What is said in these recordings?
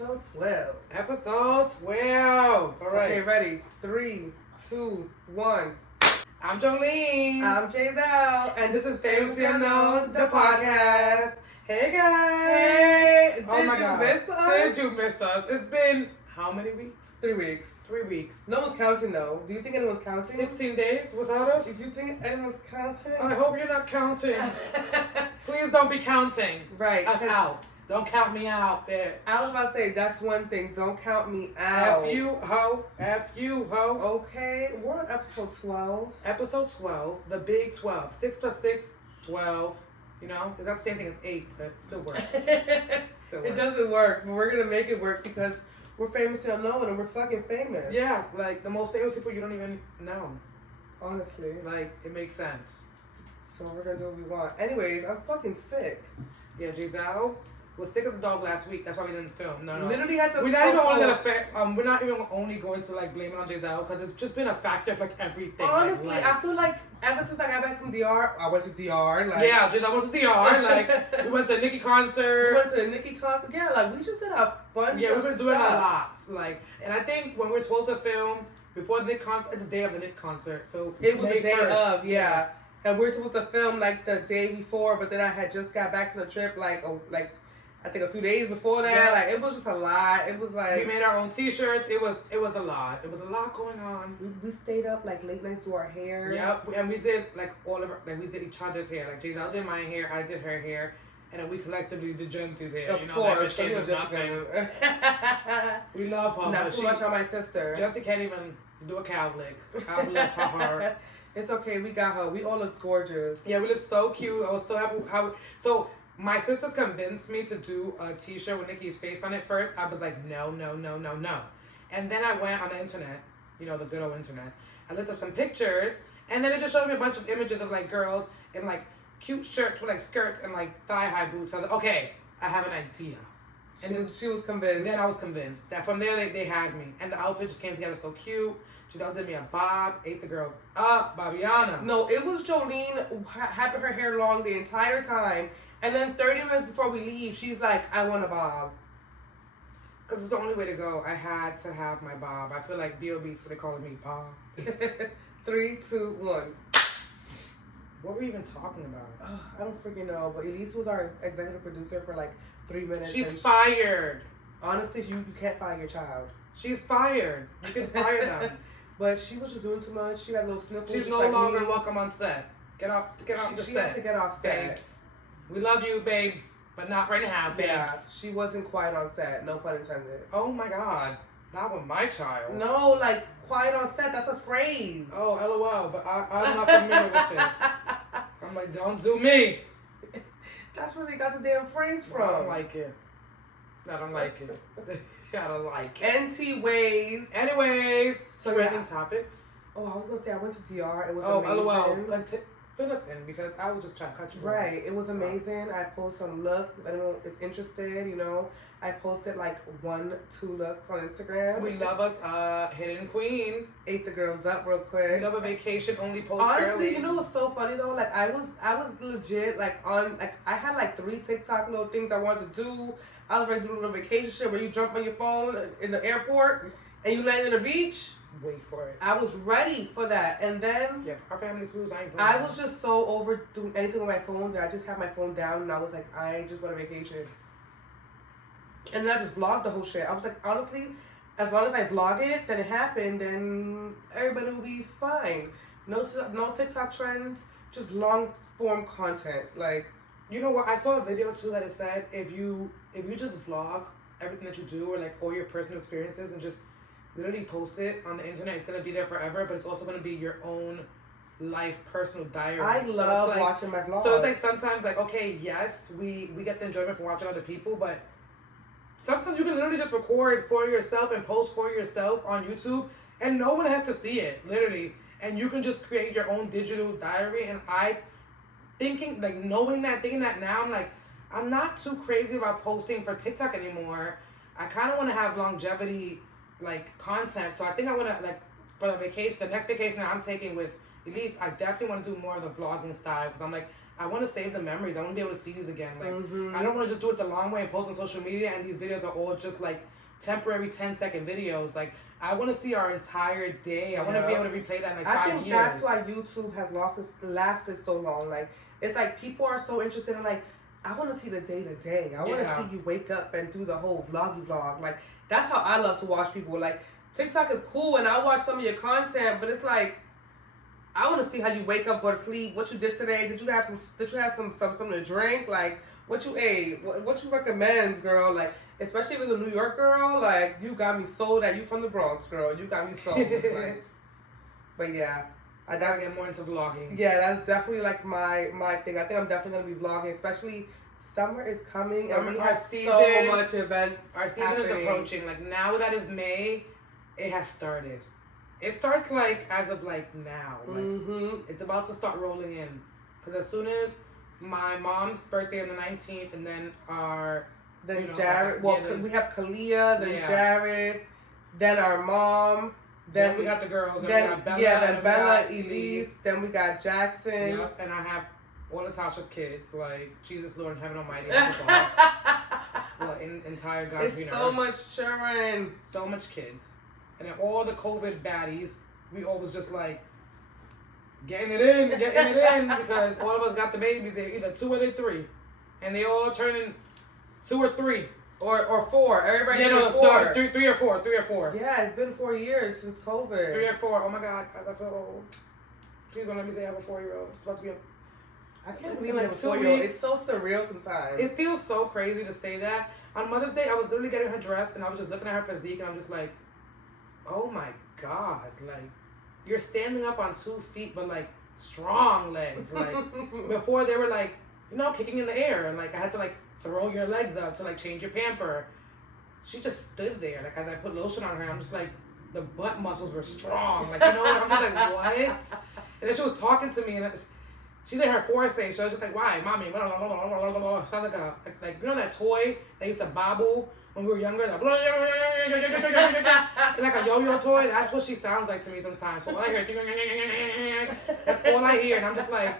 Episode 12. Episode 12. All right. Okay, ready? 3, 2, 1. I'm Joleen. I'm Jeizel. And this is Famously Unknown, the podcast. Hey, guys. Hey. Oh, my Did you God. miss us? Did you miss us? It's been how many weeks? 3 weeks. 3 weeks. No one's counting, though. Do you think anyone's counting? 16 days without us? Do you think anyone's counting? I hope you're not counting. Please don't be counting. Right. Us out. Don't count me out, bitch. I was about to say, that's one thing. Don't count me out. F you, ho. F you, ho. Okay, we're on episode 12. Episode 12, the big 12. 6 plus 6, 12. You know, it's not the same thing as 8, but it still works. Still works. It doesn't work, but we're going to make it work because we're famously unknown and we're fucking famous. Yeah, like the most famous people you don't even know. Honestly. Like, it makes sense. So we're going to do what we want. Anyways, I'm fucking sick. Yeah, Jeizel was sick as a dog last week. That's why we didn't film. No. Literally had to. We're not even only we're not even only going to like blame it on Jeizel because it's just been a factor of like everything. Honestly, like, I feel like ever since I got back from DR, I went to DR. Like, yeah, Jeizel went to DR. Like we went to a Nicki concert. We went to a Nicki concert. Yeah, like we just did a bunch. Yeah, of we've been doing a stuff. lot. Like, and I think when we're supposed to film before the Nick concert, it's the day of the Nick concert. So It was May the day 1st. of, yeah. And we were supposed to film like the day before, but then I had just got back from the trip like I think a few days before that. Yeah. Like it was just a lot. It was like We made our own T-shirts. It was a lot. It was a lot going on. we stayed up like late nights to our hair. Yep, and we did like all of our, like we did each other's hair. Like Jeizel did my hair, I did her hair, and then we collectively did Gentie's hair. Of you know, course, that bitch can't do just nothing. We love her. not but too much on my sister. Gentie can't even do a cow lick. God bless her heart. It's okay, we got her. We all look gorgeous. Yeah, we look so cute. I was so happy how. So my sisters convinced me to do a T-shirt with Nicki's face on it first. I was like, no. And then I went on the internet, you know, the good old internet. I looked up some pictures, and then it just showed me a bunch of images of like girls in like cute shirts with like skirts and like thigh-high boots. I was like, okay, I have an idea. And then she was convinced. Then I was convinced that from there they had me, and the outfit just came together so cute. Jeizel did me a bob, ate the girls up, Babiana. No, it was Joleen having her hair long the entire time. And then 30 minutes before we leave, she's like, I want a bob. Because it's the only way to go. I had to have my bob. I feel like B.O.B. so they calling me Bob. 3, 2, 1. What were we even talking about? I don't freaking know, but Elise was our executive producer for like 3 minutes. She's and fired. honestly, you can't fire your child. She's fired. You can fire them. But she was just doing too much. She got a little sniffle. She's just no like longer me. welcome on set. Get off the She set. had to get off set. Babes. We love you, babes. But not right now, babes. Yeah, she wasn't quiet on set. No pun intended. Oh my God. Not with my child. No, like quiet on set. That's a phrase. Oh, LOL. But I'm not familiar with it. I'm like, don't do me. That's where they got the damn phrase from. I don't like it. I don't like it. I don't like it. NT ways. Anyways, So trending yeah. topics. Oh, I was gonna say I went to DR. It was Oh, amazing. LOL. Fill us in because I was just trying to cut you off. Right, it was amazing. I posted some looks. If anyone is interested, you know, I posted like 1-2 looks on Instagram. We love us, Hidden Queen. Ate the girls up real We quick. love a vacation only post Honestly, early. you know what's so funny though? Like I was legit like on like I had like 3 TikTok little things I wanted to do. I was ready to do a little vacation shit where you jump on your phone in the airport and you land on the beach. Wait for it. I was ready for that, and then Yeah, our family cruise. I was just so over doing anything with my phone that I just had my phone down and I was like, I just want a vacation. And then I just vlogged the whole shit. I was like, honestly, as long as I vlog it, then it happened, then everybody will be fine. No TikTok trends, just long form content. Like, You know what? I saw a video too that it said if you just vlog everything that you do or like all your personal experiences and just literally post it on the internet, it's gonna be there forever. But it's also gonna be your own life, personal diary. I So love it's like, watching my vlogs. So it's like sometimes like, okay, yes, we get the enjoyment from watching other people, but sometimes you can literally just record for yourself and post for yourself on YouTube and no one has to see it, literally. And you can just create your own digital diary. And thinking that now, I'm like, I'm not too crazy about posting for TikTok anymore. I kind of want to have longevity, like, content. So I think I want to, like, for the next vacation that I'm taking with Elise, I definitely want to do more of the vlogging style because I'm like, I want to save the memories. I want to be able to see these again. Like, I don't want to just do it the long way and post on social media and these videos are all just like temporary 10-second videos. Like, I want to see our entire day. I want to be able to replay that in like 5 years. I think that's why YouTube has lasted so long. Like, it's like people are so interested in like, I want to see the day to day. I want to see you wake up and do the whole vlog. Like, that's how I love to watch people. Like, TikTok is cool and I watch some of your content, but it's like, I want to see how you wake up, go to sleep, what you did today. Did you have something to drink? Like, what you ate? What you recommend, girl? Like, especially if it's a New York girl, like, you got me sold that you from the Bronx, girl. You got me sold. Like, but yeah. I gotta get more into vlogging. Yeah, that's definitely like my thing. I think I'm definitely gonna be vlogging, especially summer is coming and we have so much events. Our season is approaching. Like now that is May, it has started. It starts like as of like now. Like it's about to start rolling in. Because as soon as my mom's birthday on the 19th and then Jared, we have Kalia, then Jared, then our mom. Then we got the girls. Then we got Bella. Then Bella, Elise. Then we got Jackson. Yep, and I have all Natasha's kids. Like Jesus, Lord in heaven Almighty. Well, entire God's green earth. It's so much children, so much kids, and then all the COVID baddies. We always just like getting it in because all of us got the babies. They're either 2 or they're 3, and they all turning 2 or 3. Or 4. Everybody no, 4. 3 or 4. 3 or 4. Yeah, it's been 4 years since COVID. 3 or 4. Oh my God, I feel old. Please don't let me say I have a 4-year-old. It's about to be I can't believe I have a 4-year-old. It's so surreal sometimes. It feels so crazy to say that. On Mother's Day, I was literally getting her dressed and I was just looking at her physique and I'm just like, oh my God. Like, you're standing up on 2 feet, but like strong legs. Like, before they were like, kicking in the air. And like, I had to like, throw your legs up to like change your pamper. She just stood there. Like as I put lotion on her, I'm just like the butt muscles were strong. Like I'm just like what? And then she was talking to me and she's in her 4th stage. So I was just like, why, mommy? Sound like that toy that used to bobble when we were younger, like a yo-yo toy. That's what she sounds like to me sometimes. So all I hear, that's all I hear, and I'm just like,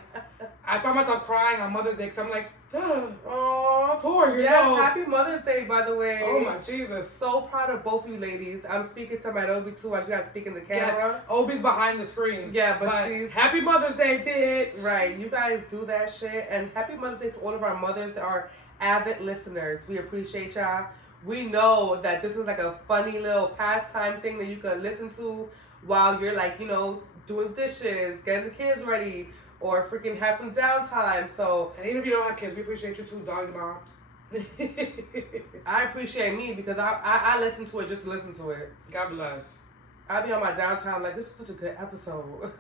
I find myself crying on Mother's Day because I'm like, oh, 4 years old. Yes, happy Mother's Day, by the way. Oh my Jesus. So proud of both of you ladies. I'm speaking to my Obi too. I just got to speak in the camera. Yes, Obi's behind the screen. Yeah, but she's... Happy Mother's Day, bitch. Right, you guys do that shit. And happy Mother's Day to all of our mothers that are avid listeners. We appreciate y'all. We know that this is like a funny little pastime thing that you can listen to while you're like, doing dishes, getting the kids ready, or freaking have some downtime. So, and even if you don't have kids, we appreciate you too, doggy moms. I appreciate me because I listen to it just to listen to it. God bless. I be on my downtime like, this is such a good episode.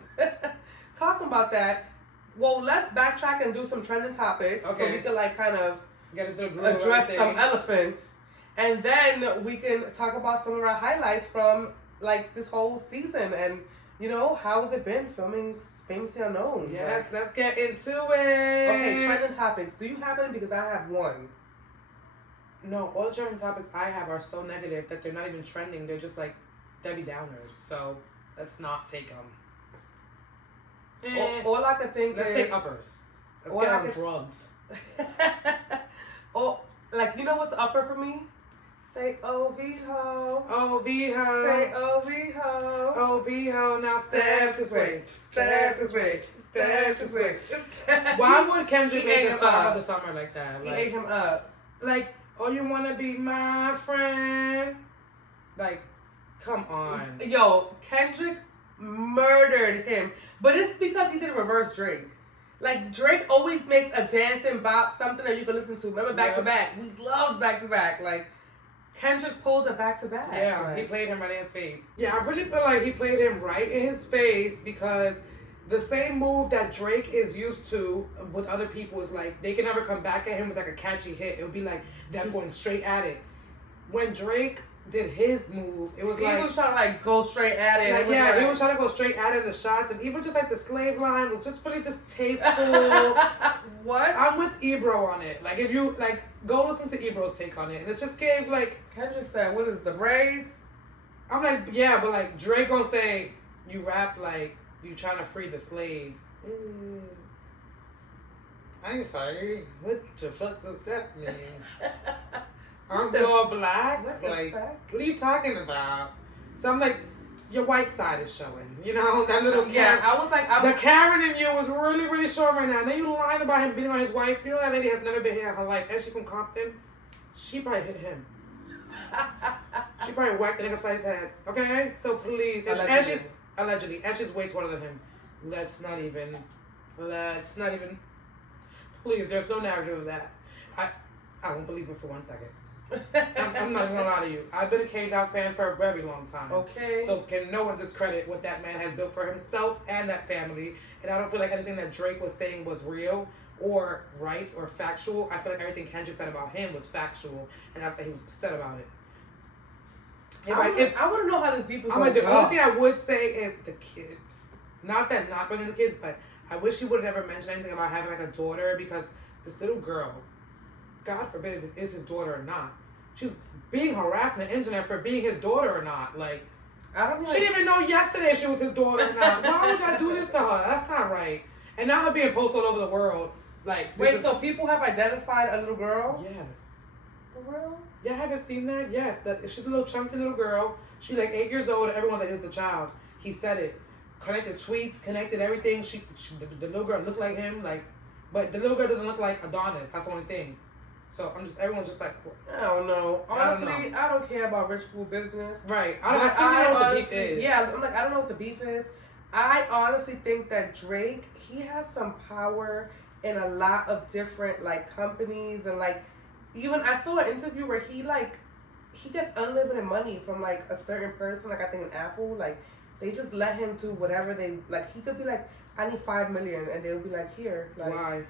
Talking about that, well, let's backtrack and do some trending topics. Okay. So we can like kind of get into the groove, address some elephants. And then we can talk about some of our highlights from like this whole season and how has it been filming Famously Unknown? Yes, let's get into it. Okay, trending topics. Do you have any? Because I have one. No, all the trending topics I have are so negative that they're not even trending. They're just like Debbie Downers. So let's not take them. All I can think let's is... take uppers. Let's get on drugs. What's the upper for me? Say O-V-Ho. O-V-Ho. Say O-V-Ho. O-V-Ho. Now step this way. Step this way. Step this way. Why would Kendrick make the song of the summer like that? He ate him up. Like, oh, you want to be my friend? Like, come on. Yo, Kendrick murdered him. But it's because he did reverse Drake. Like, Drake always makes a dancing bop, something that you can listen to. Remember Back to Back? We loved Back to Back. Like, Kendrick pulled it back to back. Yeah, he played him right in his face. Yeah, I really feel like he played him right in his face because the same move that Drake is used to with other people is like, they can never come back at him with like a catchy hit. It would be like them going straight at it. When Drake did his move, it was he was trying to like go straight at it. He was trying to go straight at it in the shots, and even just like the slave line was just really distasteful. What? I'm with Ebro on it. Like if you like go listen to Ebro's take on it, and it just gave like Kendrick said, "What is the braids?" I'm like, yeah, but like Drake gonna say you rap like You trying to free the slaves. I ain't sorry. What the fuck does that mean? Aren't we all black? Like, what are you talking about? So I'm like, your white side is showing. You know, that little Karen. I was like, the Karen in you was really, really showing right now. And then you lying about him beating on his wife. You know that lady has never been here in her life. And she from Compton. She probably hit him. She probably whacked the nigga upside his head. Okay? So please. Allegedly. And she's way taller than him. Let's not even. Please, there's no narrative of that. I won't believe it for 1 second. I'm not even gonna lie to you. I've been a K-Dot fan for a very long time. Okay. So can no one discredit what that man has built for himself and that family. And I don't feel like anything that Drake was saying was real or right or factual. I feel like everything Kendrick said about him was factual, and that's why he was upset about it. I want to know how this beef is going. The only thing I would say is the kids. Not that not bringing the kids, but I wish he would have never mentioned anything about having like a daughter, because this little girl, God forbid if this is his daughter or not, she's being harassed on the internet for being his daughter or not. Like, she didn't even know yesterday she was his daughter or not. Why would y'all do this to her? That's not right. And now her being posted all over the world. Like, wait, so people have identified a little girl? Yes. For real? Yeah, I haven't seen that? Yeah. She's a little chunky little girl. She's like 8 years old. Everyone that is the child. He said it. Connected tweets, connected everything. The little girl looked like him. Like, but the little girl doesn't look like Adonis. That's the only thing. So everyone's just like, I don't know. Honestly, I don't care about rich people business. Right. I still don't know what the beef is. Yeah, I'm like, I don't know what the beef is. I honestly think that Drake, he has some power in a lot of different like companies, and like even I saw an interview where he gets unlimited money from like a certain person, like I think an Apple, like they just let him do whatever they like. He could be like, I need $5 million, and they'll be like, here. Like, why?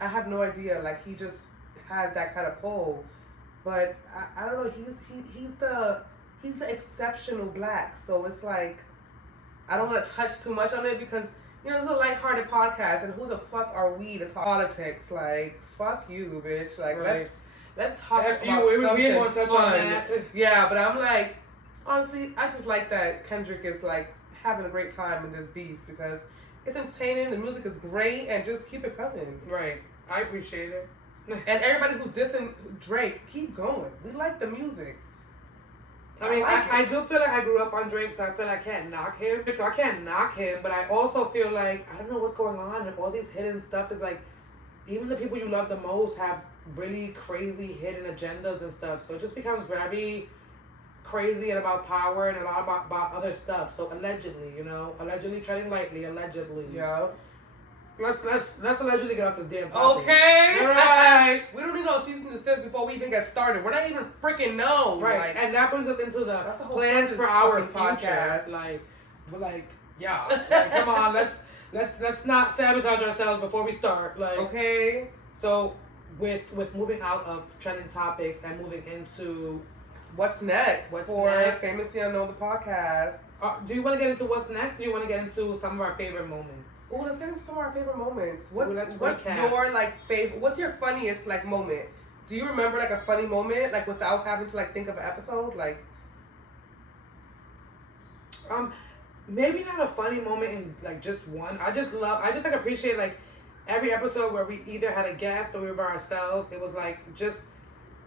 I have no idea. Like, he just has that kind of pull, but I don't know. He's the exceptional black. So it's like, I don't want to touch too much on it because, you know, it's a lighthearted podcast, and who the fuck are we to talk politics? Like, fuck you, bitch. Like, right. let's talk about something we ain't gonna touch fun. on that. Yeah, but I'm like, honestly, I just like that Kendrick is like having a great time in this beef because it's entertaining, the music is great, and just keep it coming. Right. I appreciate it. And everybody who's dissing Drake, keep going. We like the music. I mean, I do feel like I grew up on Drake, so I feel like I can't knock him. So I can't knock him, but I also feel like I don't know what's going on, and all these hidden stuff is like, even the people you love the most have really crazy hidden agendas and stuff. So it just becomes very crazy and about power and a lot about other stuff. So allegedly, you know, allegedly treading lightly, allegedly. Yeah. Let's allegedly get off this damn topic. Okay. All right. We don't need no cease and desist before we even get started. We're not even freaking know. Right. Like, and that brings us into the whole plans for our podcast. future. Like, yeah. Like, come on, let's not sabotage ourselves before we start. Like, okay. So with moving out of trending topics and moving into what's next for next? Famously Unknown the podcast. Do you want to get into what's next? Do you want to get into some of our favorite moments? Oh, let's get into some of our favorite moments. What's recap. your like favorite? What's your funniest like moment? Do you remember like a funny moment like without having to like think of an episode? Like, maybe not a funny moment in like just one. I just like appreciate like every episode where we either had a guest or we were by ourselves. It was like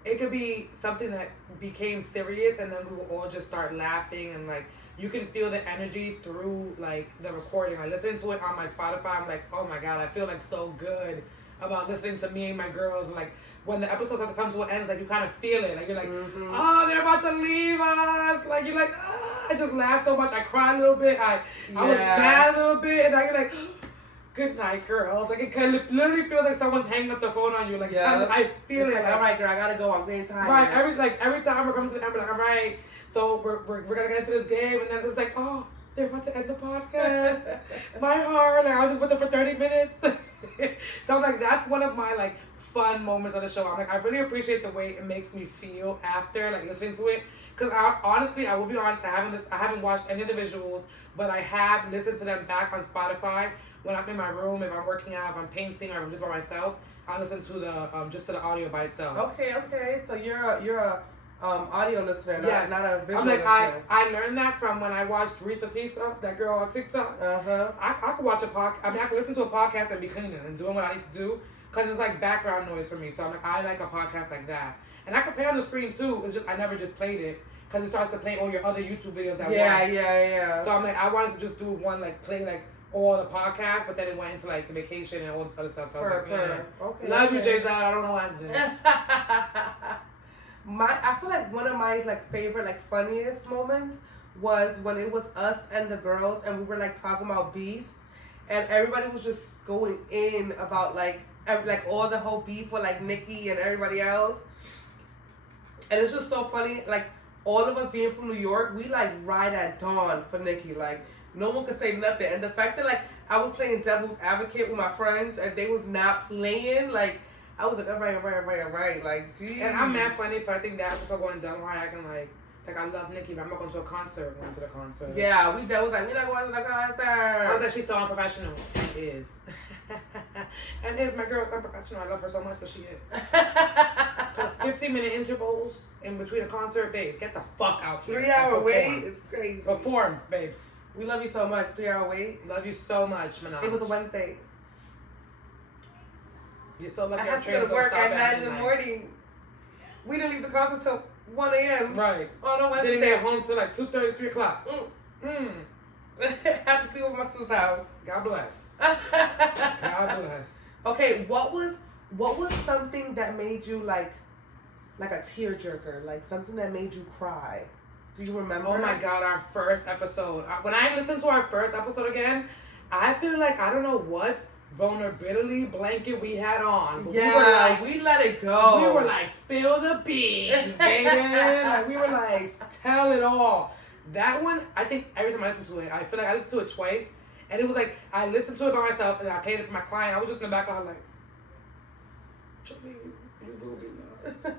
it could be something that became serious, and then we would all just start laughing, and like you can feel the energy through like the recording. Like listening to it on my Spotify, I'm like, oh my god, I feel like so good about listening to me and my girls. And like when the episode starts to come to an end, it's like you kind of feel it. Like you're like, oh, they're about to leave us. Like you're like, I just laughed so much. I cried a little bit. I was mad a little bit, and now you're like, good night, girls. Like it kind of literally feels like someone's hanging up the phone on you. Like I feel it. Like, all right, girl, I gotta go. I'm getting tired. Right. Every time we're coming to the end, we're like, all right. So we're gonna get into this game, and then it's like, oh, they're about to end the podcast. My heart. Like I was just with them for 30 minutes. So I'm like, that's one of my like fun moments of the show. I'm like, I really appreciate the way it makes me feel after like listening to it. Cause honestly, I will be honest, I haven't watched any of the visuals, but I have listened to them back on Spotify when I'm in my room, if I'm working out, if I'm painting, or if I'm just by myself. I listen to the just to the audio by itself. Okay. So you're a audio listener, Yes. not a visual I'm like, listener. I learned that from when I watched Risa Tisa, that girl on TikTok. I could watch a podcast. I mean, I could listen to a podcast and be cleaning and doing what I need to do because it's like background noise for me. So I'm like, I like a podcast like that. And I could play on the screen too. It's just I never just played it because it starts to play all your other YouTube videos at once. Yeah. So I'm like, I wanted to just do one, like play like all the podcasts, but then it went into like the vacation and all this other stuff. So I was like, Okay. Love you, Jeizel. I don't know what I'm doing. I feel like one of my like favorite like funniest moments was when it was us and the girls and we were like talking about beefs and everybody was just going in about like all the whole beef with like Nikki and everybody else. And it's just so funny, like all of us being from New York, we like ride at dawn for Nikki. Like no one could say nothing. And the fact that like I was playing devil's advocate with my friends and they was not playing, like I was like, all right. Like, geez. And I'm mad funny, but I think that episode going down where I can like I love Nikki, but I'm not going to a concert. Went to the concert. Yeah, that was like, we're not going to the concert. I was actually so unprofessional. It is. And if my girl is unprofessional, I love her so much, but she is. Because 15-minute intervals in between a concert, babes, get the fuck out here. 3-hour wait is crazy. Perform, babes. We love you so much. 3-hour wait. Love you so much, Manaj. It was a Wednesday. You're so lucky. I had to go to work at 9 in the morning. We didn't leave the concert till 1 a.m. Right. On a Wednesday. Didn't get home till like 2:30, 3 o'clock. Had to sleep with my sister's house. God bless. God bless. Okay, what was something that made you like a tearjerker, like something that made you cry? Do you remember? Oh my God, our first episode. When I listened to our first episode again, I feel like I don't know what vulnerability blanket we had on. Yeah, we let it go. We were like, spill the beans, baby. Like, we were like, tell it all. That one, I think every time I listen to it, I feel like I listened to it twice. And it was like, I listened to it by myself and I played it for my client. I was just in the back of her like, Joleen, you will be not.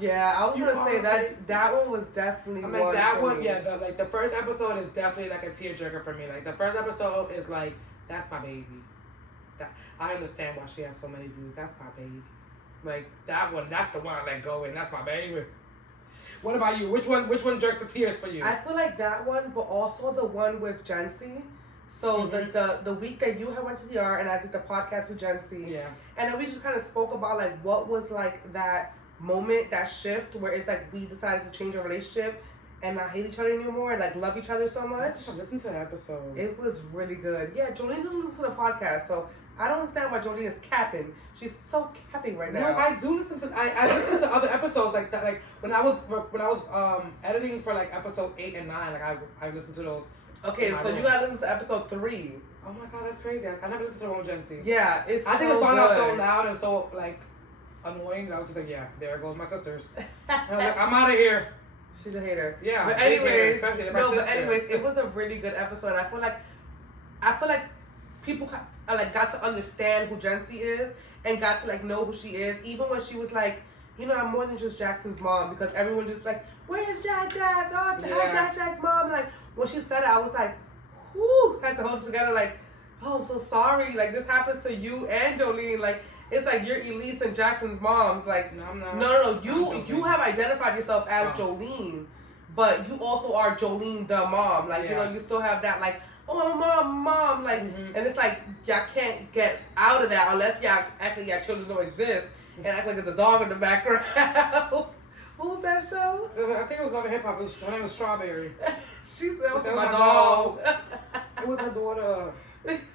Yeah, I was gonna say that one was definitely. I'm like that one. Yeah, the first episode is definitely like a tearjerker for me. Like the first episode is like, that's my baby. That I understand why she has so many views. That's my baby. Like that one. That's the one I let go in. That's my baby. What about you? Which one jerks the tears for you? I feel like that one, but also the one with Jency. So the week that you had went to the R and I did the podcast with Jency. Yeah. And then we just kind of spoke about like what was like that moment, that shift where it's like we decided to change our relationship and not hate each other anymore and like love each other so much. Listen to the episode. It was really good. Yeah, Joleen doesn't listen to the podcast, so I don't understand why Joleen is capping. She's so capping right now. No, I do listen to. I listen to other episodes like that. Like when I was editing for like episode 8 and 9, like I listened to those. Okay, so you gotta listen to episode 3. Oh my God, that's crazy. I never listened to one with Jency. Yeah, I think it's probably so loud and so like annoying that I was just like, yeah, there goes my sisters. And I was like, I'm out of here. She's a hater. Yeah. But anyways, sisters. it was a really good episode. I feel like people like got to understand who Jency is and got to like know who she is, even when she was like, you know, I'm more than just Jackson's mom, because everyone just like, where's Jack? Oh, hi, Jack's mom. And, like when she said it, I was like, whoo, had to hold it together. Like, oh, I'm so sorry. Like this happens to you and Joleen. Like it's like you're Elise and Jackson's moms. Like no, I'm not. No. You have identified yourself as Joleen, but you also are Joleen the mom. Like you know, you still have that like, oh mom. Like, and it's like y'all can't get out of that unless y'all act like y'all children don't exist and act like there's a dog in the background. Who was that show? I think it was Love and Hip Hop. Her name was Strawberry. She said, "That was my dog." It was her daughter.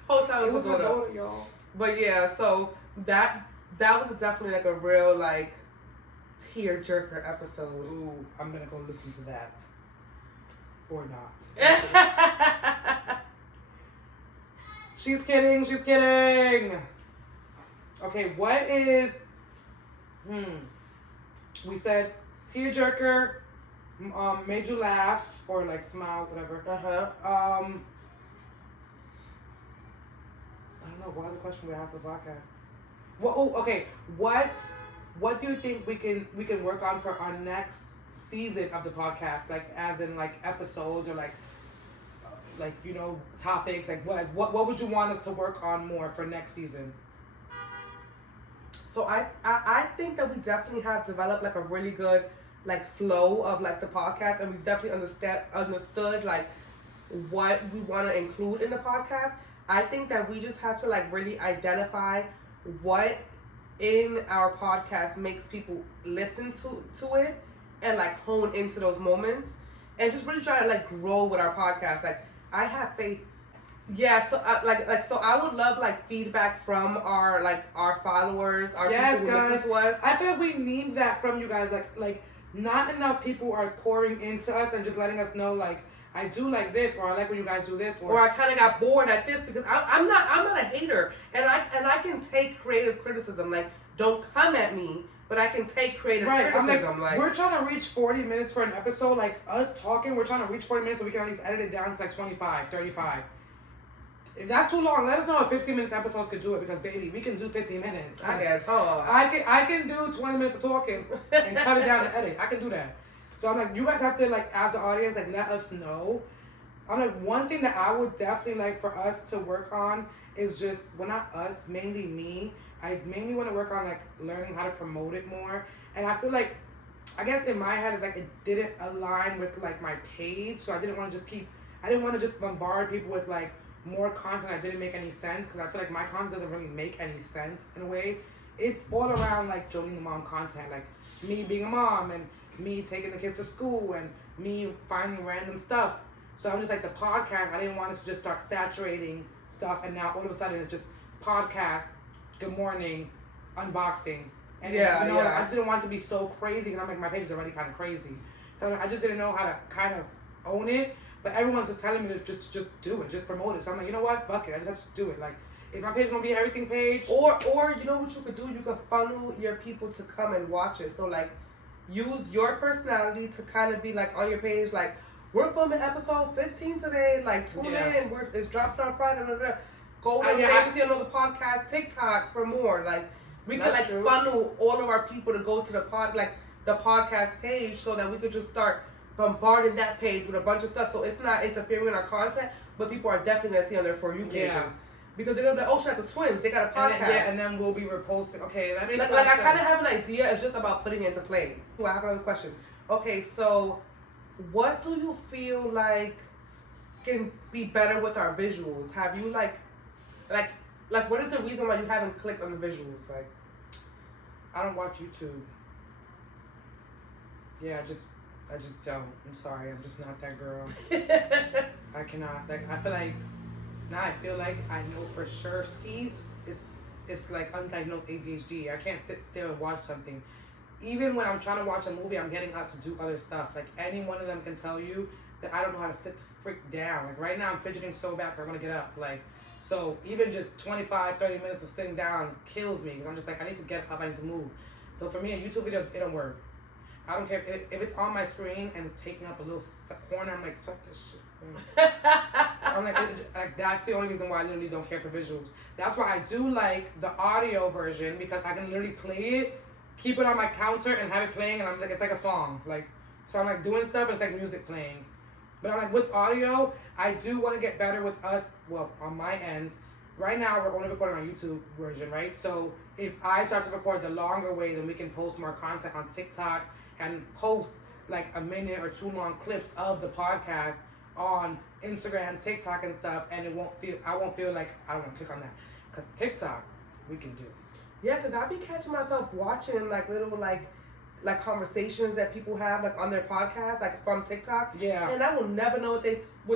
Whole time it was her daughter, y'all. But yeah, so that was definitely like a real like tear jerker episode. Ooh, I'm gonna go listen to that. Or not. She's kidding. Okay, what is we said tearjerker, made you laugh or like smile, whatever. I don't know. What other question we have for the podcast? Well, okay. What do you think we can work on for our next season of the podcast? Like, as in like episodes or like you know, topics. Like what would you want us to work on more for next season? So I think that we definitely have developed like a really good like flow of like the podcast, and we've definitely understood like what we want to include in the podcast. I think that we just have to like really identify what in our podcast makes people listen to it and like hone into those moments and just really try to like grow with our podcast. Like I have faith. Yeah, so so I would love like feedback from our followers, our yes, people who guys. listen to us. I feel like we need that from you guys. Like not enough people are pouring into us and just letting us know like I do like this, or I like when you guys do this, or I kind of got bored at this, because I'm not a hater, and I can take creative criticism. Like, don't come at me, but I can take creative criticism. I'm like, we're trying to reach 40 minutes for an episode. Like us talking, we're trying to reach 40 minutes so we can at least edit it down to like 25, 35. If that's too long, let us know if 15 minutes episodes could do it, because baby, we can do 15 minutes. I guess. Oh. I can do 20 minutes of talking and cut it down and edit. I can do that. So I'm like, you guys have to like, as the audience, like let us know. I'm like, one thing that I would definitely like for us to work on is just, well, not us, mainly me. I mainly want to work on like learning how to promote it more. And I feel like, I guess in my head, it's like it didn't align with like my page. So I didn't want to just bombard people with like more content that didn't make any sense, because I feel like my content doesn't really make any sense in a way. It's all around like Joleen the mom content, like me being a mom and me taking the kids to school and me finding random stuff. So I'm just like, the podcast, I didn't want it to just start saturating stuff, and now all of a sudden it's just podcast, good morning, unboxing. And I just didn't want it to be so crazy, and I'm like, my page is already kind of crazy. So I just didn't know how to kind of own it, but everyone's just telling me to just do it, just promote it. So I'm like, you know what, fuck it, I just have to do it. Like, is my page gonna be an everything page? Or you know what you could do? You could funnel your people to come and watch it. So like, use your personality to kind of be like on your page, like, we're filming episode 15 today, like tune in, it's dropping on Friday, blah, blah, blah. Go to the Another Podcast TikTok for more. Like, we could like funnel all of our people to go to the podcast page, so that we could just start bombarding that page with a bunch of stuff, so it's not interfering with our content, but people are definitely gonna see on their For You pages. Because they're gonna be like, oh, shit, the twins, they got a podcast. And then we'll be reposting. Okay, that makes sense. Like I kind of have an idea, it's just about putting it into play. I have another question. Okay, so what do you feel like can be better with our visuals? Have you like what is the reason why you haven't clicked on the visuals? Like, I don't watch YouTube. Yeah, I just don't. I'm sorry, I'm just not that girl. I cannot. Like, I feel like I know for sure skis. It's like undiagnosed ADHD. I can't sit still and watch something. Even when I'm trying to watch a movie, I'm getting up to do other stuff. Like, any one of them can tell you that I don't know how to sit the freak down. Like, right now I'm fidgeting so bad, I'm gonna get up. Like, so even just 25, 30 minutes of sitting down kills me, because I'm just like, I need to get up, I need to move. So for me, a YouTube video, it don't work. I don't care if it's on my screen and it's taking up a little corner. I'm like, suck this shit. I'm like that's the only reason why I literally don't care for visuals. That's why I do like the audio version, because I can literally play it, keep it on my counter, and have it playing, and I'm like, it's like a song. Like, so I'm like doing stuff, and it's like music playing. But I'm like, with audio, I do want to get better with us. Well, on my end, right now we're only recording on YouTube version, right? So if I start to record the longer way, then we can post more content on TikTok and post like a minute or 2 long clips of the podcast on Instagram, TikTok and stuff, and I won't feel like I don't want to click on that, because TikTok we can do. Yeah, because I'll be catching myself watching like little like conversations that people have like on their podcast, like from TikTok. Yeah. And I will never know what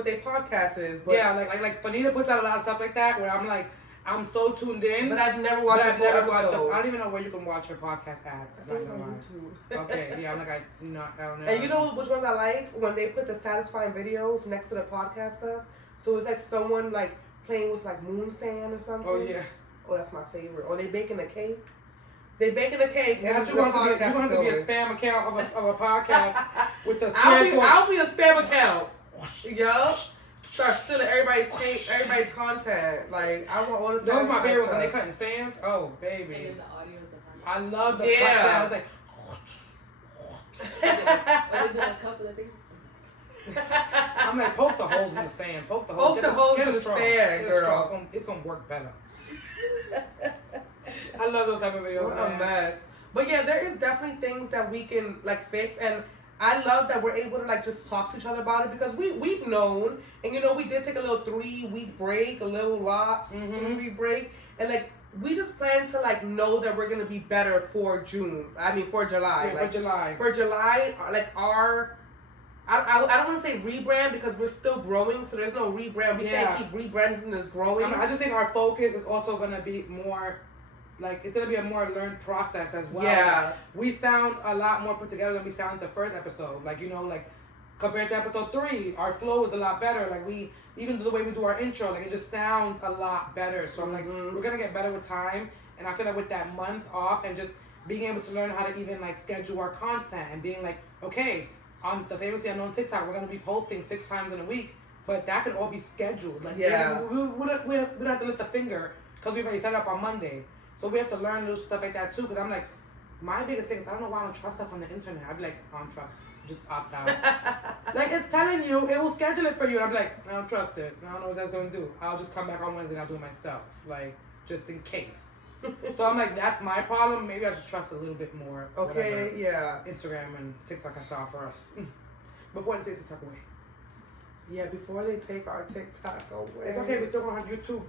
they podcast is. But yeah, like Fanita puts out a lot of stuff like that, where I'm like, I'm so tuned in. But I've never watched it. I don't even know where you can watch your podcast ads. I think it's on YouTube. Okay, yeah, I'm like, I don't know. And you know which ones I like? When they put the satisfying videos next to the podcast stuff. So it's like someone like playing with like moon sand or something. Oh yeah. Oh, that's my favorite. Or they baking a cake. They baking a cake. Yeah, you're going to be a spam account of a podcast with the I'll be a spam account. Yo. Start stealing everybody's content. Like, I want all this. Those are my favorite when they cutting sand. Oh, baby. And then the audio is the fun. I love the cut sound. It's like. Or they do a couple of things. I'm like, poke the holes in the sand. Poke the holes in the sand, girl. It's gonna work better. I love those type of videos. What a mess. But yeah, there is definitely things that we can like fix, and I love that we're able to like just talk to each other about it because we've known, and you know we did take a little 3-week break, a little lot 3-week break, and like we just plan to like know that we're gonna be better for June. I mean for July. Yeah, like, for July. For July, like our. I don't want to say rebrand because we're still growing, so there's no rebrand. We can't keep rebranding this growing. I just think our focus is also going to be more, like, it's going to be a more learned process as well. Yeah. Like, we sound a lot more put together than we sounded the first episode. Like, you know, like, compared to episode 3, our flow is a lot better. Like, we, even the way we do our intro, like, it just sounds a lot better. So I'm like, we're going to get better with time. And I feel like with that month off and just being able to learn how to even, like, schedule our content and being like, okay, on the Famously Unknown TikTok, we're going to be posting 6 times in a week, but that can all be scheduled. Like, we don't have to lift a finger because we've already set up on Monday. So we have to learn little stuff like that too. Because I'm like, my biggest thing is I don't know why I don't trust stuff on the internet. I'd be like, I don't trust it. Just opt out. Like, it's telling you, it will schedule it for you. I'm like, I don't trust it. I don't know what that's going to do. I'll just come back on Wednesday and I'll do it myself. Like, just in case. So I'm like, that's my problem. Maybe I should trust a little bit more. Okay, yeah. Instagram and TikTok has to offer us. Before they take TikTok away. Yeah, before they take our TikTok away. It's okay, we still gonna have YouTube.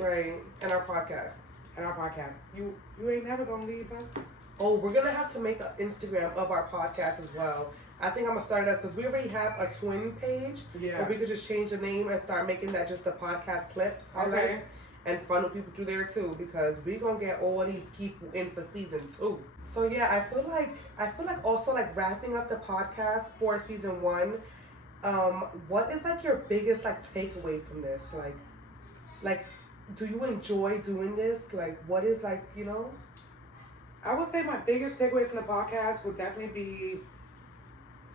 Right, and our podcast. And our podcast. You ain't never gonna leave us. Oh, we're gonna have to make an Instagram of our podcast as well. I think I'm gonna start it up because we already have a twin page. Yeah. But we could just change the name and start making that just the podcast clips. Okay. And funnel people through there too because we're gonna get all these people in for season 2. So yeah, I feel like also like wrapping up the podcast for season 1. What is like your biggest like takeaway from this? Like do you enjoy doing this? Like what is like, you know? I would say my biggest takeaway from the podcast would definitely be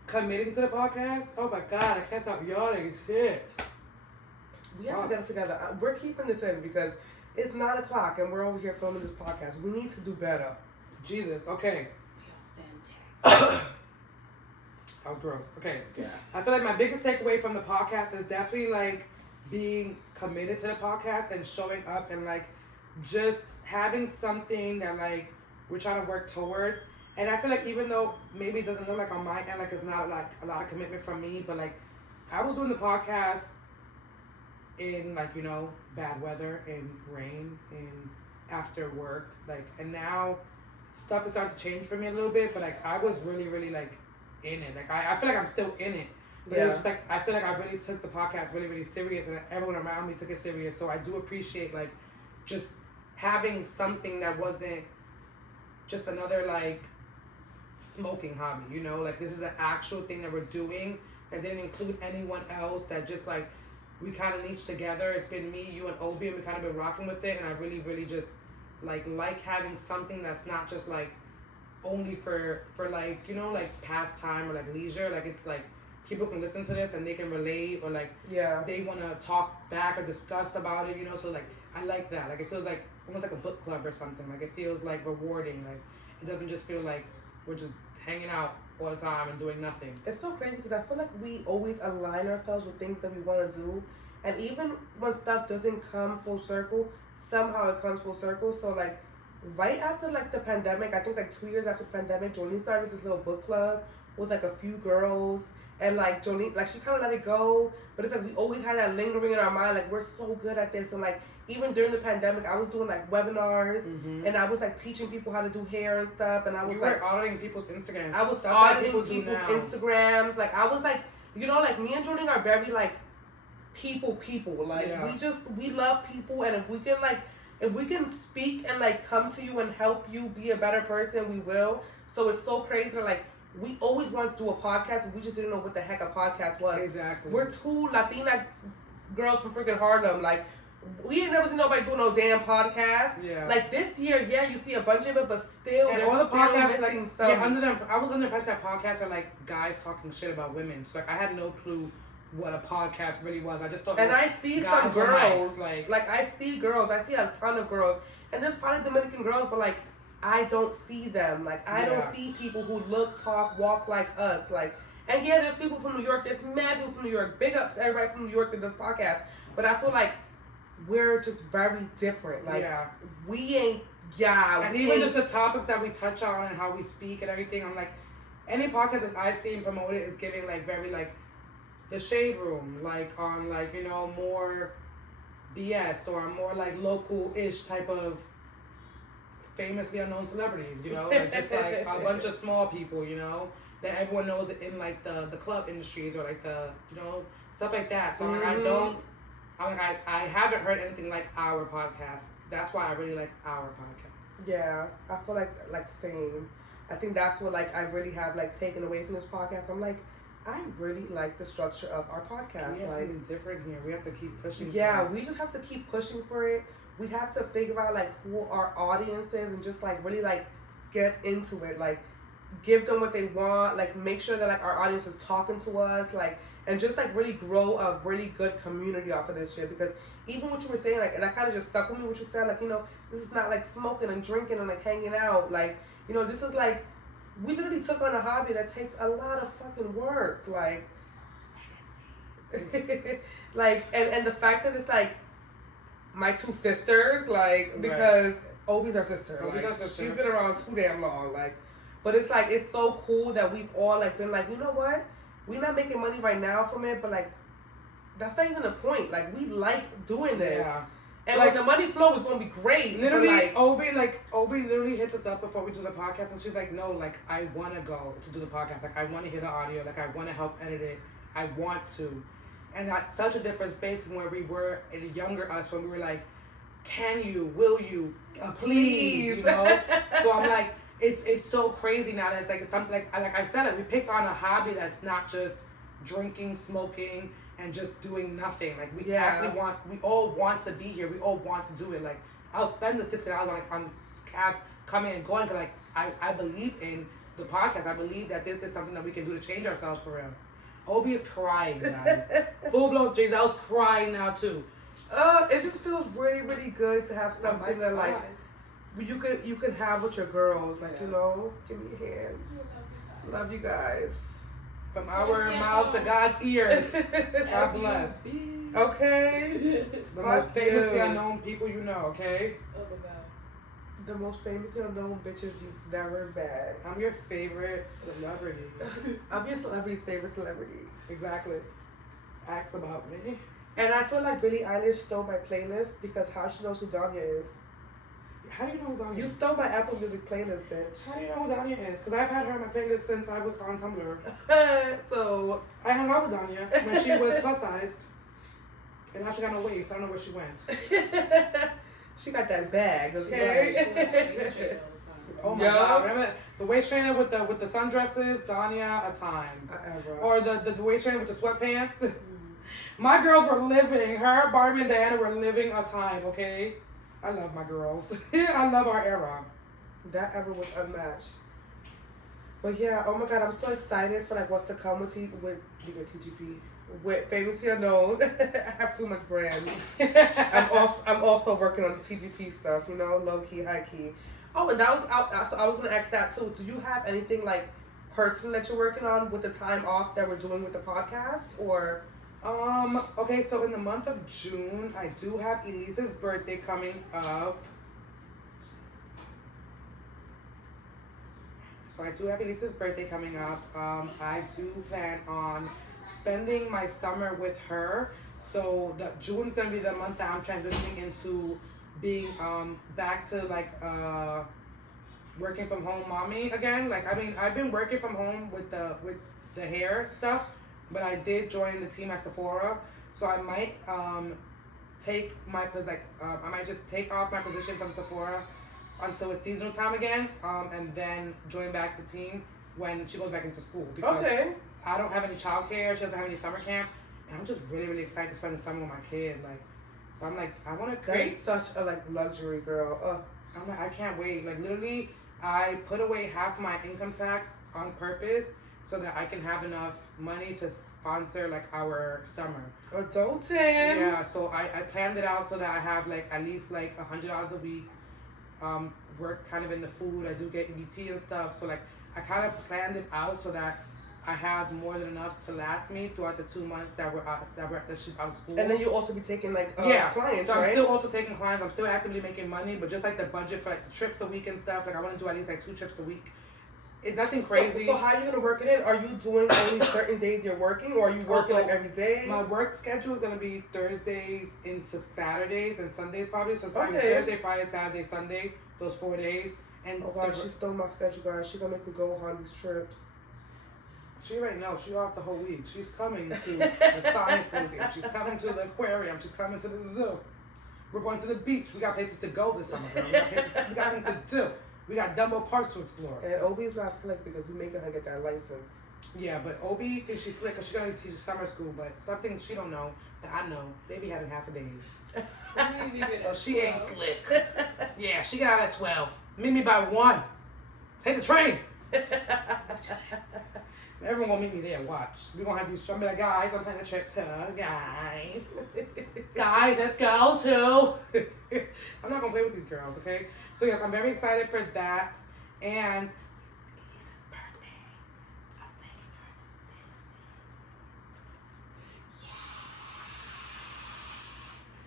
committing to the podcast. Oh my god, I can't stop yawning. Shit. We have to get it together. We're keeping this in because it's 9 o'clock and we're over here filming this podcast. We need to do better. Jesus. Okay. Fantastic. That was gross. Okay. Yeah. I feel like my biggest takeaway from the podcast is definitely like being committed to the podcast and showing up and like just having something that like we're trying to work towards. And I feel like even though maybe it doesn't look like on my end, like it's not like a lot of commitment from me, but like I was doing the podcast in like, you know, bad weather and rain and after work, like, and now stuff is starting to change for me a little bit, but like I was really, really like in it. Like I feel like I'm still in it. But it's just like I feel like I really took the podcast really, really serious and everyone around me took it serious. So I do appreciate like just having something that wasn't just another like smoking hobby, you know? Like this is an actual thing that we're doing that didn't include anyone else, that just like we kind of niched together. It's been me, you, and Obi, and we kind of been rocking with it. And I really, really just like having something that's not just like only for like, you know, like pastime or like leisure. Like it's like people can listen to this and they can relate, or like they want to talk back or discuss about it, you know. So like I like that. Like it feels like almost like a book club or something. Like it feels like rewarding. Like it doesn't just feel like we're just hanging out all the time and doing nothing. It's so crazy because I feel like we always align ourselves with things that we want to do, and even when stuff doesn't come full circle, somehow it comes full circle. So like right after like the pandemic, I think like 2 years after the pandemic, Joleen started this little book club with like a few girls, and like Joleen, like she kind of let it go, but it's like we always had that lingering in our mind, like we're so good at this. And like even during the pandemic, I was doing like webinars, and I was like teaching people how to do hair and stuff, and I was like auditing people's Instagrams. I was auditing people's Instagrams. Like I was like, you know, like me and Joleen are very like people. Like we love people, and if we can speak and like come to you and help you be a better person, we will. So it's so crazy. Like we always wanted to do a podcast, and we just didn't know what the heck a podcast was. Exactly. We're 2 Latina girls from freaking Harlem. Like we ain't never seen nobody do no damn podcast. Yeah. Like this year, you see a bunch of it, but still, and all the podcasts like some. I was under the impression that podcasts are like guys talking shit about women. So like I had no clue what a podcast really was. I just thought. And I see some girls, like I see girls. I see a ton of girls, and there's probably Dominican girls, but like I don't see them. Like I don't see people who look, talk, walk like us. Like, and there's people from New York. There's mad people from New York. Big up to everybody from New York that does podcasts. But I feel like we're just very different. Like, yeah. we ain't, yeah. And we even ain't, just the topics that we touch on and how we speak and everything, I'm like, any podcast that I've seen promoted is giving like very like the shade room, like on like, you know, more BS or more like local-ish type of famously unknown celebrities, you know, like just like a bunch of small people, you know, that everyone knows in like the club industries or like the, you know, stuff like that. So I'm like, I haven't heard anything like our podcast. That's why I really like our podcast. Yeah, I feel like same. I think that's what like I really have like taken away from this podcast. I'm like, I really like the structure of our podcast. We have like something different here. We have to keep pushing. Yeah, we just have to keep pushing for it. We have to figure out like who our audience is and just like really like get into it. Like give them what they want. Like make sure that like our audience is talking to us. Like and just like really grow a really good community off of this shit. Because even what you were saying, like, and that kind of just stuck with me. What you said, like, you know, this is not like smoking and drinking and like hanging out. Like, you know, this is like we literally took on a hobby that takes a lot of fucking work. Like, like, and the fact that it's like my two sisters, like, because Obi's our sister. Obi's like, our sister. She's been around too damn long. Like, but it's like, it's so cool that we've all like been like, you know what? We're not making money right now from it, but like, that's not even the point. Like, we like doing this. Yeah. And like the money flow is gonna be great. Literally, like, Obi literally hits us up before we do the podcast, and she's like, "No, like I want to go to do the podcast. Like I want to hear the audio. Like I want to help edit it. I want to." And that's such a different space from where we were in a younger us when we were like, "Can you? Will you? Please?" You know. So I'm like, it's so crazy now that it's like something like I said, like we picked on a hobby that's not just drinking, smoking, and just doing nothing. Like we actually we all want to be here. We all want to do it. Like I'll spend the 16 hours on cabs coming and going because like I believe in the podcast. I believe that this is something that we can do to change ourselves for real. Obi is crying, guys. Full blown Jeizel's crying now too. It just feels really, really good to have something that like you could have with your girls. Like, you know, give me your hands. Love you guys. From our mouths to God's ears. God bless. Okay. The most famously unknown people you know, okay? Oh my God. The most famous unknown bitches you've never met. I'm your favorite celebrity. I'm your celebrity's favorite celebrity. Exactly. Ask about me. And I feel like Billie Eilish stole my playlist because how she knows who Danya is. How do you know who Danya is? You stole my Apple Music playlist, bitch. How do you know who Danya is? Because I've had her on my playlist since I was on Tumblr. So I hung out with Danya when she was plus sized. And now she got no waist. I don't know where she went. She got that bag, okay? Oh my God! Remember the waist trainer with the sundresses? Danya, a time. Or the waist trainer with the sweatpants. My girls were living. Her, Barbie, and Diana were living a time. Okay, I love my girls. I love our era. That era was unmatched. But yeah, oh my God, I'm so excited for like what's to come with TGP. With Famously Unknown. I have too much brand. I'm also working on the TGP stuff, you know, low key, high key. Oh, and that was out. So I was gonna ask that too. Do you have anything like personal that you're working on with the time off that we're doing with the podcast, or? Okay, so in the month of June, I do have Elise's birthday coming up. So I do have Elise's birthday coming up. I do plan on spending my summer with her. So the June's gonna be the month that I'm transitioning into being back to like working from home mommy again. Like I mean, I've been working from home with the hair stuff, but I did join the team at Sephora. So I might take my I might just take off my position from Sephora until it's seasonal time again, and then join back the team when she goes back into school. Because I don't have any childcare. She doesn't have any summer camp, and I'm just really, really excited to spend the summer with my kid. Like, so I'm like, I want to create such a like luxury, girl. I'm like, I can't wait. Like, literally, I put away half my income tax on purpose so that I can have enough money to sponsor like our summer. Adulting. Yeah. So I planned it out so that I have like at least like $100 a week. Work kind of in the food. I do get EBT and stuff. So like I kind of planned it out so that I have more than enough to last me throughout the 2 months that she's out of school. And then you also be taking like clients, so right? I'm still also taking clients. I'm still actively making money, but just like the budget for like the trips a week and stuff, like I want to do at least like 2 trips a week. It's nothing crazy. So how are you gonna work it in? Are you doing only certain days you're working, or are you working like every day? My work schedule is gonna be Thursdays into Saturdays and Sundays probably. So probably Thursday, Friday, Saturday, Sunday, those 4 days. And oh God, she stole my schedule, guys. She gonna make me go on these trips. She right now, she off the whole week. She's coming to the science museum. She's coming to the aquarium. She's coming to the zoo. We're going to the beach. We got places to go this summer, girl. We got things to do. We got Dumbo Park to explore. And Obi's not slick because we making her get that license. Yeah, but Obi thinks she's slick because she's going to teach summer school, but something she don't know that I know, they be having half a days. So she ain't slick. Yeah, she got out at 12. Meet me by 1. Take the train. Everyone gonna meet me there. Watch. We gonna have these. I'm be like, guys, I'm planning a trip to guys. Guys, let's go too. I'm not gonna play with these girls, okay? So yes, I'm very excited for that. And it's his birthday. I'm taking her to Disney.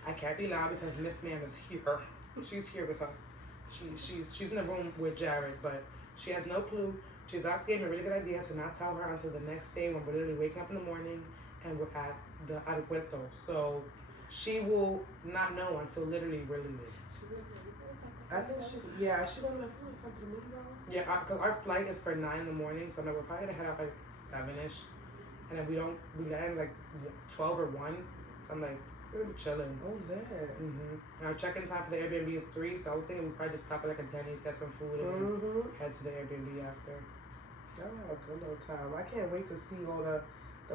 Yeah. I can't be loud because Miss Ma'am is here. She's here with us. She's in the room with Jared, but she has no clue. She's actually gave me a really good idea to not tell her until the next day when we're literally waking up in the morning and we're at the aeropuerto. So she will not know until literally we're leaving. I think she gonna like something to me though. Yeah, because our flight is for 9 in the morning, so we're probably gonna head out like 7ish, and then we land like 12 or 1. So I'm like, we're gonna be chilling. Oh, that. And our check-in time for the Airbnb is 3, so I was thinking we'd probably just stop at like a Denny's, get some food, and head to the Airbnb after. Y'all have a good little time. I can't wait to see all the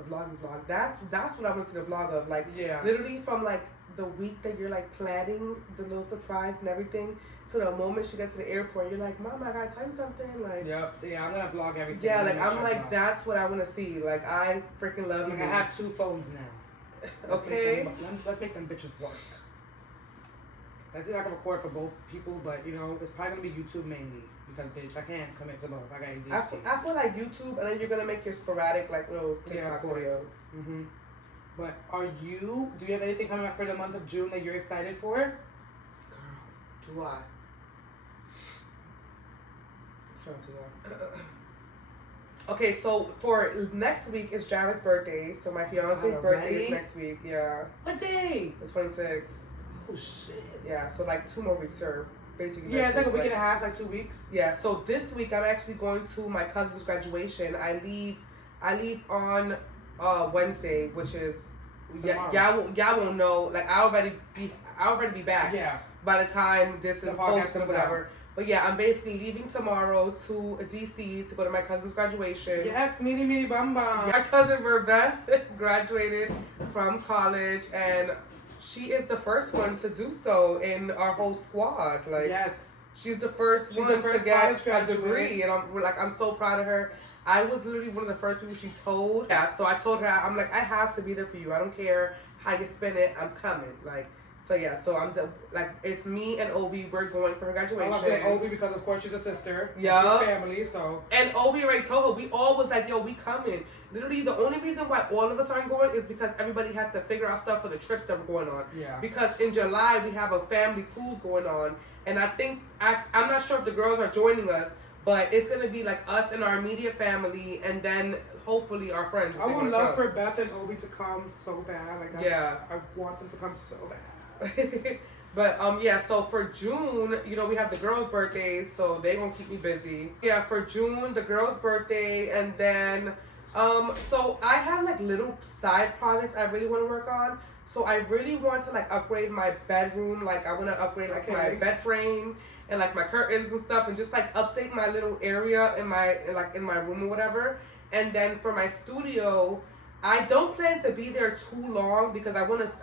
vlog. That's what I want to see the vlog of. Like, literally from like the week that you're like planning the little surprise and everything to the moment she gets to the airport, you're like, Mom, I gotta tell you something. Like, yeah, I'm gonna vlog everything. Yeah, like I'm like, that's what I want to see. Like, I freaking love you. I have 2 phones now. Okay. Let's make them bitches work. I see I can record for both people, but you know, it's probably gonna be YouTube mainly because bitch, I can't commit to both. I got ADHD. I feel like YouTube, and then you're gonna make your sporadic like little TikTok videos. But do you have anything coming up for the month of June that you're excited for? Girl, do I? I'm trying to Okay, so for next week is Jared's birthday. So my fiance's birthday is next week. Yeah. What day? The 26th. Oh shit. Yeah, so like 2 more weeks or basically. Yeah, it's like a week and a half, like 2 weeks. Yeah, so this week I'm actually going to my cousin's graduation. I leave on Wednesday, which is y'all won't know. Like I already be back. Yeah. By the time this is posted or whatever. But yeah, I'm basically leaving tomorrow to DC to go to my cousin's graduation. Yes, meety bum bum. My cousin Verbeth graduated from college, and she is the first one to do so in our whole squad. Like, yes, she's the first one to get a degree, and I'm so proud of her. I was literally one of the first people she told. Yeah, so I told her, I'm like, I have to be there for you. I don't care how you spend it. I'm coming. Like. So yeah, so it's me and Obi. We're going for her graduation. I love it, Obi, because of course she's a sister. Yeah. She's family, so. And Obi already told her, we all was like, yo, we coming. Literally, the only reason why all of us aren't going is because everybody has to figure out stuff for the trips that we're going on. Yeah. Because in July we have a family cruise going on, and I think I'm not sure if the girls are joining us, but it's gonna be like us and our immediate family, and then hopefully our friends. I would love for Beth and Obi to come so bad. Like I want them to come so bad. But yeah, so for June, you know, we have the girls' birthdays, so they gonna keep me busy. Yeah, for June, the girls' birthday, and then so I have like little side projects I really want to work on. So I really want to like upgrade my bedroom. Like I want to upgrade like my bed frame and like my curtains and stuff, and just like update my little area in my room or whatever. And then for my studio, I don't plan to be there too long because I want to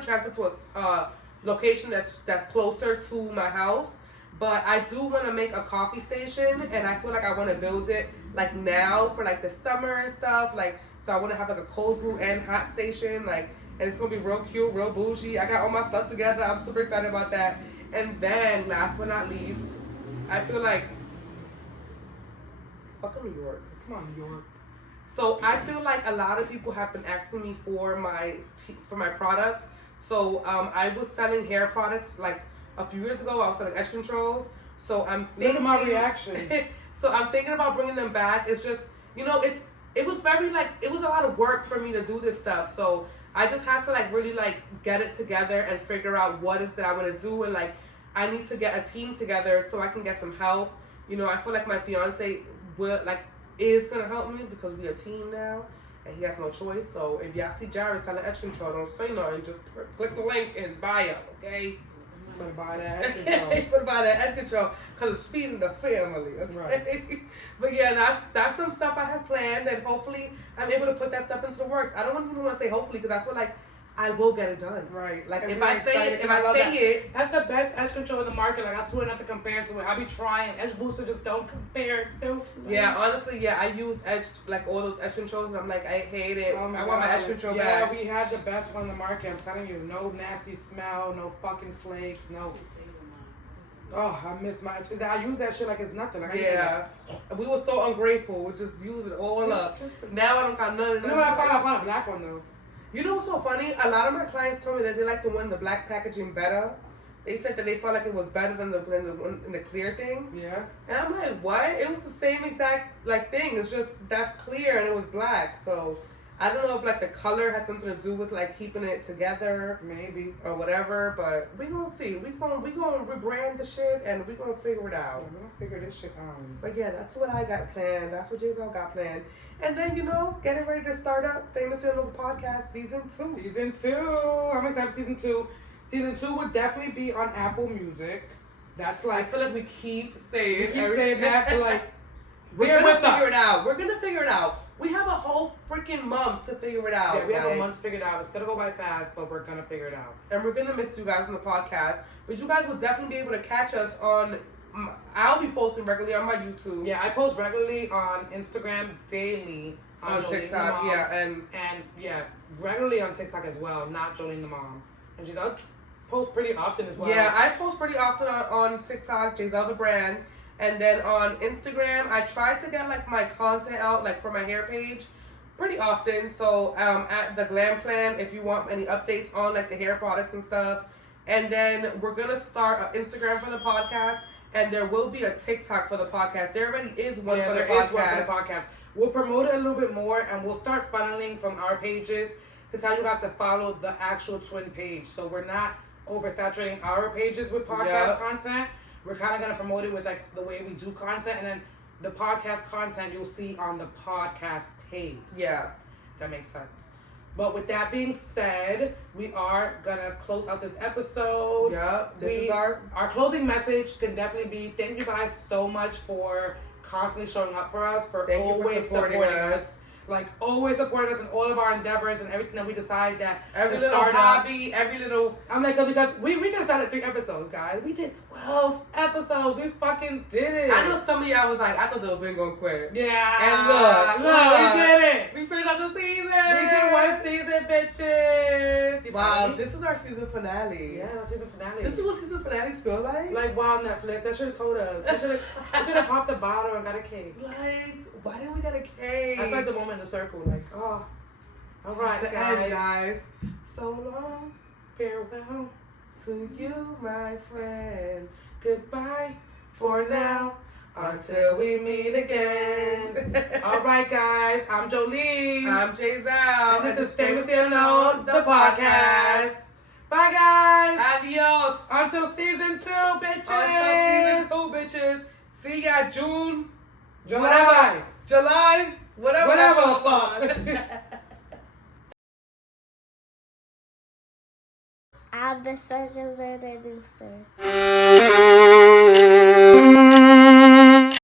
transfer to a location that's closer to my house. But I do want to make a coffee station, and I feel like I want to build it like now for like the summer and stuff. Like, so I want to have like a cold brew and hot station, like, and it's gonna be real cute, real bougie. I got all my stuff together. I'm super excited about that. And then last but not least, I feel like fucking New York. Come on, New York. So I feel like a lot of people have been asking me for my products. So I was selling hair products like a few years ago. I was selling edge controls. So I'm Look thinking at my reaction. So I'm thinking about bringing them back. It's just, you know, it was very like, it was a lot of work for me to do this stuff. So I just have to like really like get it together and figure out what is that I want to do, and like I need to get a team together so I can get some help. You know, I feel like my fiance is gonna help me because we a team now, and he has no choice. So if y'all see Jared selling edge control, don't say nothing. Just click the link in his bio, okay? You better buy that edge control. You better buy that edge control because it's feeding the family, okay? Right. But yeah, that's some stuff I have planned, and hopefully I'm able to put that stuff into the works. I don't even want to say hopefully because I feel like I will get it done. Right. Like I'm if really I say excited it, if 'cause I say that. it. That's the best edge control in the market. Like, I swear not to compare to it. I be trying. Edge booster just don't compare. Still. Yeah, honestly, yeah, I use edge, like all those edge controls, and I'm like, I hate it. Oh my I want my God. edge control yeah, back. we had the best one in the market. I'm telling you. No nasty smell. No fucking flakes. No. Oh, I miss my. I use that shit like it's nothing. Like, Yeah, we were so ungrateful. We just used it all up. Now I don't got none of You know what I found? I found a black one though. You know what's so funny? A lot of my clients told me that they like the one in the black packaging better. They said that they felt like it was better than the one in the clear thing. Yeah. And I'm like, what? It was the same exact like thing. It's just that's clear and it was black. So I don't know if like the color has something to do with like keeping it together, Maybe. or whatever. But we gonna see. We gonna rebrand the shit and we gonna figure it out. We're gonna figure this shit out. But yeah, that's what I got planned. That's what Jeizel got planned. And then, you know, getting ready to start up Famous and Noble Podcast Season 2. Season 2. I'm excited for Season 2. Season 2 would definitely be on Apple Music. That's I like, feel like we keep saying that, but like, we're bear gonna with figure us. it out. We're gonna figure it out. We have a whole freaking month to figure it out. Yeah, we have a guys. month figured out. It's gonna go by fast, but we're gonna figure it out. And we're gonna miss you guys on the podcast. But you guys will definitely be able to catch us on. I'll be posting regularly on my YouTube. Yeah, I post regularly on Instagram daily. On Joleen TikTok, the Mom, yeah, and yeah, regularly on TikTok as well. Not Joleen the Mom, and she's out post pretty often as well. yeah, I post pretty often on TikTok, Jeizel the brand, and then on Instagram, I try to get like my content out like for my hair page pretty often. So at the Glam Plan, if you want any updates on like the hair products and stuff, and then we're gonna start an Instagram for the podcast, and there will be a TikTok for the podcast. There already is one for the there is one podcast. for the podcast. We'll promote it a little bit more, and we'll start funneling from our pages to tell you guys to follow the actual twin page. So we're not oversaturating our pages with podcast content. We're kind of going to promote it with like the way we do content, and then the podcast content you'll see on the podcast page. Yeah. That makes sense. But with that being said, we are going to close out this episode. Yeah. This is our closing message can definitely be thank you guys so much for constantly showing up for us, for Thank you for always supporting us. Like, always supporting us in all of our endeavors and everything that we decide that every to little start hobby, every little. I'm like, because we could have started 3 episodes, guys. We did 12 episodes. We fucking did it. I know some of y'all was like, I thought they were been gonna quit. Yeah. And look, we did it. We finished out the season. We did 1 season, bitches. Wow, this is our season finale. Yeah, season finale. This is what season finales feel like. Like, wow, Netflix, that should have told us. We could have popped the bottle and got a cake. Like, why didn't we get a cake? I feel like the moment in the circle, like, oh, all right, The guys. end, guys. So long, Farewell to you, my friends. goodbye For now, until we meet again. All right, guys. I'm Joleen. I'm Jeizel. And this is Famously Unknown, the podcast. Bye, guys. Adios. Until season 2, bitches. Until season 2, bitches. See ya June. July. July. Whatever. I'm the second producer.